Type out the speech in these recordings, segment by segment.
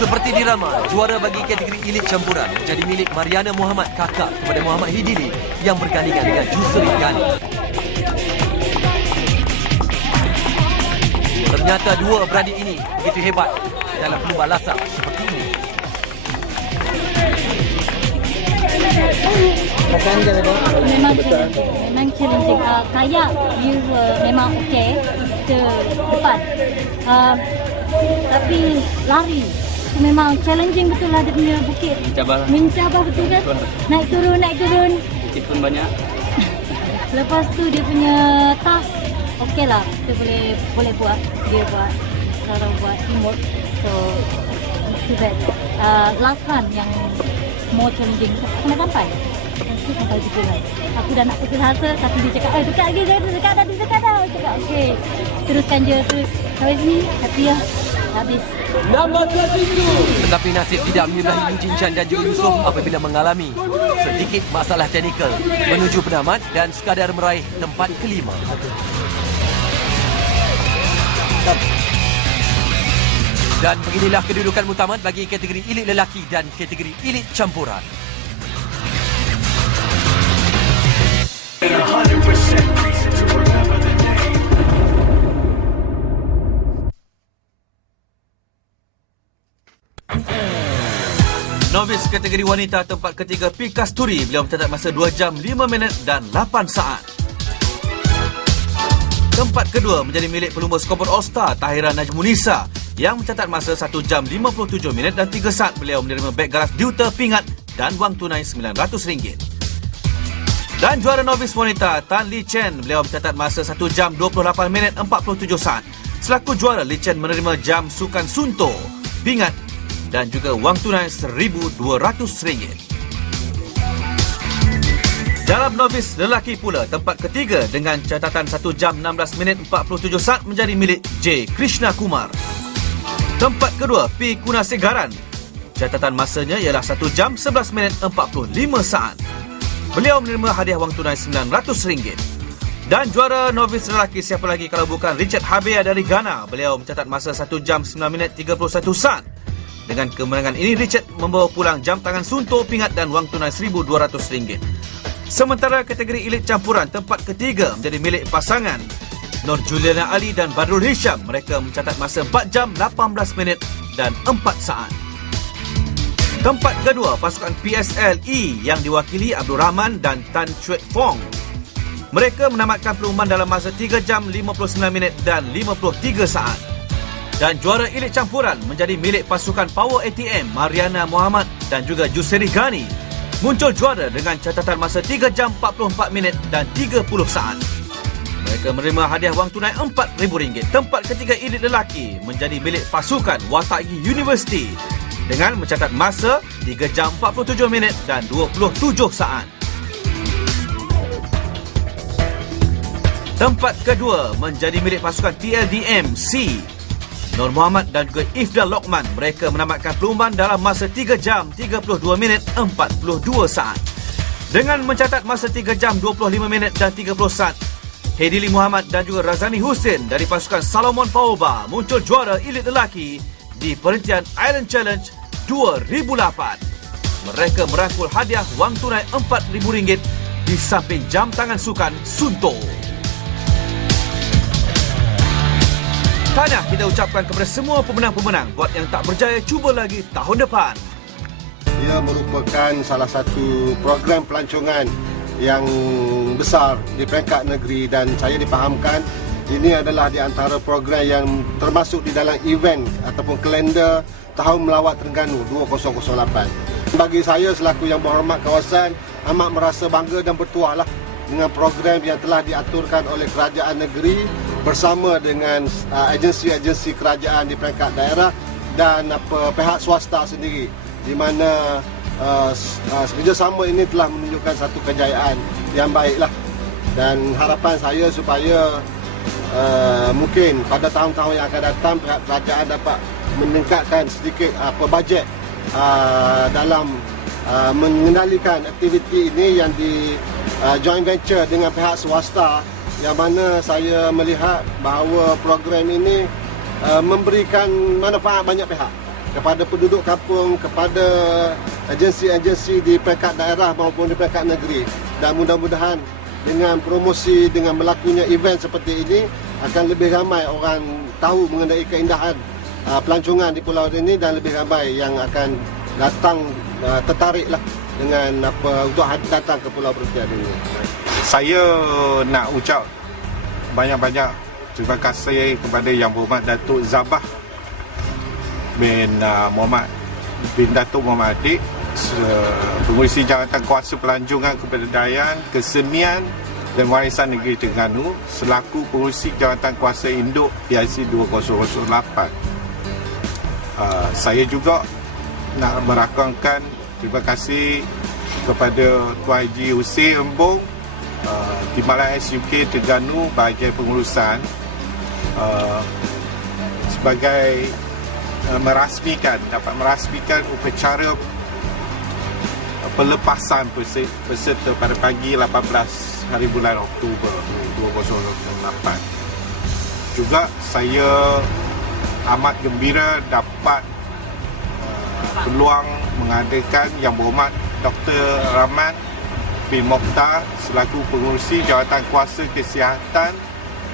Seperti dirama, juara bagi kategori elit campuran menjadi milik Mariana Muhammad kakak kepada Muhammad Hidili yang bergandingan dengan Jusri Ghani. Ternyata dua beradik ini begitu hebat dalam pelumba lasak seperti ini. Memang challenging. Kayak you memang okey ke depan. Tapi lari itu memang challenging betul lah dia punya bukit. Mencabar betul kan? Naik turun. Bukit pun banyak. Lepas tu dia punya task okey lah. Kita boleh buat. Dia buat cara buat teamwork. So too bad. Last one yang more challenging sampai. Lepas sampai gitu lah. Aku dah nak putus asa tapi dia cakap, dekat lagi saya dekat dah. Aku cakap, okey. Teruskan je terus. Sampai sini happy lah. Habis. Tetapi nasib tidak menyudahi Eugene Chan dan juga Yusof apabila mengalami sedikit masalah teknikal menuju penamat dan sekadar meraih tempat kelima. Dan beginilah kedudukan mutamat bagi kategori elit lelaki dan kategori elit campuran. Novis kategori wanita tempat ketiga P. Kasturi, beliau mencatat masa 2 jam 5 minit dan 8 saat. Tempat kedua menjadi milik pelumba skobor All-Star Tahira Najmunisa yang mencatat masa 1 jam 57 minit dan 3 saat. Beliau menerima beg garas Duta Pingat dan wang tunai RM900. Dan juara novis wanita Tan Lee Chen, beliau mencatat masa 1 jam 28 minit 47 saat. Selaku juara, Lee Chen menerima jam sukan sunto, pingat dan juga wang tunai RM1,200. Dalam novis lelaki pula, tempat ketiga dengan catatan 1 jam 16 minit 47 saat menjadi milik J. Krishna Kumar. Tempat kedua P. Kunasegaran, catatan masanya ialah 1 jam 11 minit 45 saat. Beliau menerima hadiah wang tunai RM900. Dan juara novis lelaki siapa lagi kalau bukan Richard Habea dari Ghana. Beliau mencatat masa 1 jam 9 minit 31 saat. Dengan kemenangan ini, Richard membawa pulang jam tangan sunto, pingat dan wang tunai RM1,200. Sementara kategori elit campuran tempat ketiga menjadi milik pasangan Nur Juliana Ali dan Badrul Hisham. Mereka mencatat masa 4 jam 18 minit dan 4 saat. Tempat kedua pasukan PSLE yang diwakili Abdul Rahman dan Tan Chuet Fong. Mereka menamatkan perlumbaan dalam masa 3 jam 59 minit dan 53 saat. Dan juara elit campuran menjadi milik pasukan Power ATM Mariana Muhammad dan juga Jusri Ghani. Muncul juara dengan catatan masa 3 jam 44 minit dan 30 saat. Mereka menerima hadiah wang tunai RM4,000. Tempat ketiga elit lelaki menjadi milik pasukan Watagi University dengan mencatat masa 3 jam 47 minit dan 27 saat. Tempat kedua menjadi milik pasukan TLDM C. Nur Muhammad dan juga Ifdal Lokman. Mereka menamatkan perlumbaan dalam masa 3 jam 32 minit 42 saat. Dengan mencatat masa 3 jam 25 minit dan 30 saat, Hedili Muhammad dan juga Razani Hussein dari pasukan Salomon Pauba muncul juara elit lelaki di perhentian Island Challenge 2008. Mereka merangkul hadiah wang tunai RM4,000 di samping jam tangan sukan sunto. Tahniah kita ucapkan kepada semua pemenang-pemenang. Buat yang tak berjaya, cuba lagi tahun depan. Ia merupakan salah satu program pelancongan yang besar di peringkat negeri dan saya dipahamkan ini adalah di antara program yang termasuk di dalam event ataupun kalender Tahun Melawat Terengganu 2008. Bagi saya selaku yang berhormat kawasan amat merasa bangga dan bertuahlah dengan program yang telah diaturkan oleh kerajaan negeri bersama dengan agensi-agensi kerajaan di peringkat daerah dan pihak swasta sendiri, di mana kerjasama ini telah menunjukkan satu kejayaan yang baiklah, dan harapan saya supaya mungkin pada tahun-tahun yang akan datang pihak kerajaan dapat meningkatkan sedikit bajet dalam mengendalikan aktiviti ini yang di joint venture dengan pihak swasta, yang mana saya melihat bahawa program ini memberikan manfaat banyak pihak kepada penduduk kampung, kepada agensi-agensi di peringkat daerah maupun di peringkat negeri. Dan mudah-mudahan dengan promosi, dengan berlakunya event seperti ini, akan lebih ramai orang tahu mengenai keindahan pelancongan di pulau ini, dan lebih ramai yang akan datang tertariklah dengan untuk datang ke Pulau Perhentian ini. Saya nak ucap banyak-banyak terima kasih kepada Yang Berhormat Datuk Zabah bin Datuk Muhammad Adik, Pengurusi Jawatan Kuasa Pelancongan Kebudayaan, Kesenian dan Warisan Negeri Terengganu selaku Pengurusi Jawatan Kuasa Induk PIC 2008. Saya juga nak merakamkan terima kasih kepada Tuan Haji Hussein Embong, Timbalan SUK Terengganu bahagian pengurusan, sebagai dapat merasmikan upacara pelepasan peserta pada pagi 18 hari bulan Oktober 2008. Juga saya amat gembira dapat peluang mengadakan Yang Berhormat Dr. Rahman bin Mokhtar selaku Pengurusi Jawatan Kuasa Kesihatan,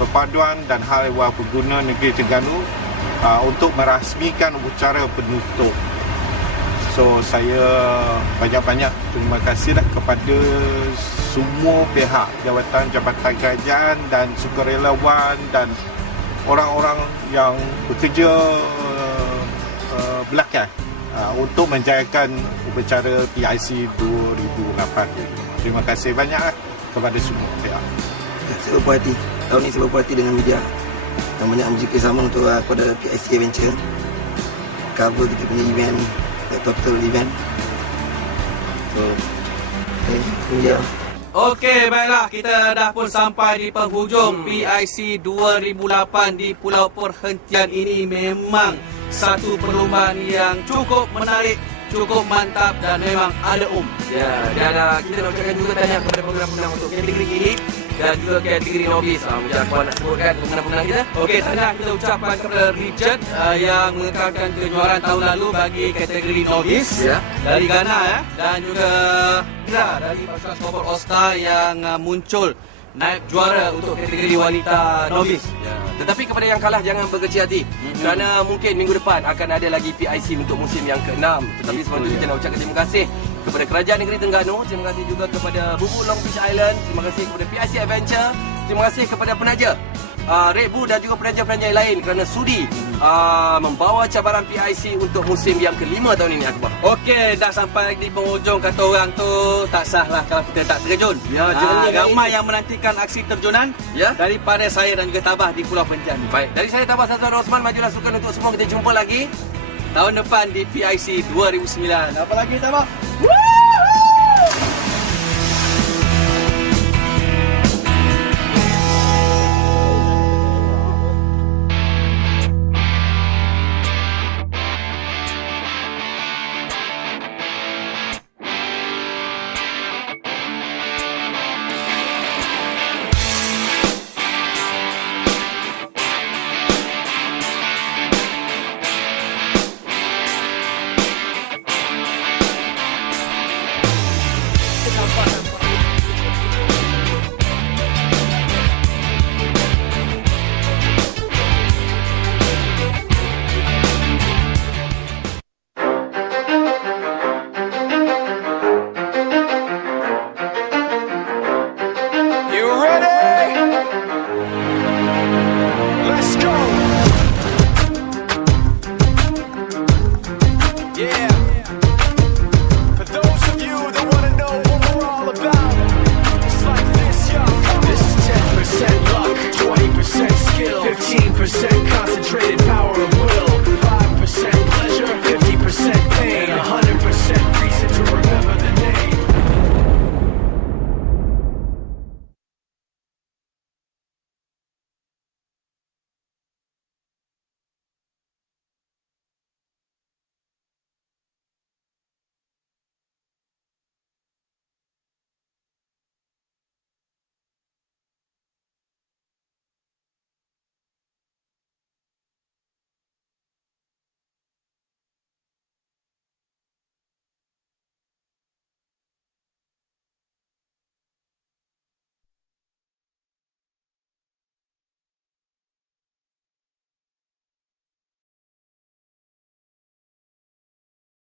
Perpaduan dan Hal Ehwal Pengguna Negeri Terengganu untuk merasmikan upacara penutup. So saya banyak-banyak terima kasihlah kepada semua pihak jabatan kerajaan dan sukarelawan dan orang-orang yang bekerja belakang untuk menjayakan upacara PIC 2008. Terima kasih banyak kepada semua pihak. Saya berpuas hati. Tahun ini saya berpuas hati dengan media yang banyak menunjukkan sama untuk kepada PIC Adventure cover kita punya event, total event. So, media. Okey, baiklah, kita dah pun sampai di penghujung PIC 2008 di Pulau Perhentian ini. Memang satu perlombaan yang cukup menarik, cukup mantap dan memang ada Ya, dan kita nak ucapkan juga tahniah kepada pemenang-pemenang untuk kategori ini dan juga kategori novice. Macam Puan nak sebutkan pemenang-pemenang kita. Okey, tahniah kita ucapkan kepada Richard yang mengekalkan kejuaraan tahun lalu bagi kategori novice dari Ghana dan juga Indra dari pasukan Skopor All-Star yang muncul naib juara untuk kategori wanita novice. Tetapi kepada yang kalah jangan berkecil hati kerana mungkin minggu depan akan ada lagi PIC untuk musim yang ke-6. Tetapi sebelum itu kita nak ucapkan terima kasih kepada Kerajaan Negeri Terengganu, terima kasih juga kepada Bubuk Long Beach Island, terima kasih kepada PIC Adventure, terima kasih kepada penaja Red Bull dan juga penaja-penaja lain kerana sudi membawa cabaran PIC untuk musim yang ke-5 tahun ini, Akbar. Okey, dah sampai di penghujung, kata orang tu tak sahlah kalau kita tak terjun. Ramai yang menantikan aksi terjunan daripada saya dan juga Tabah di Pulau Perhentian. Baik, dari saya Tabah Sazwan Osman, majulah sukan untuk semua. Kita jumpa lagi tahun depan di PIC 2009. Apa lagi Tabah?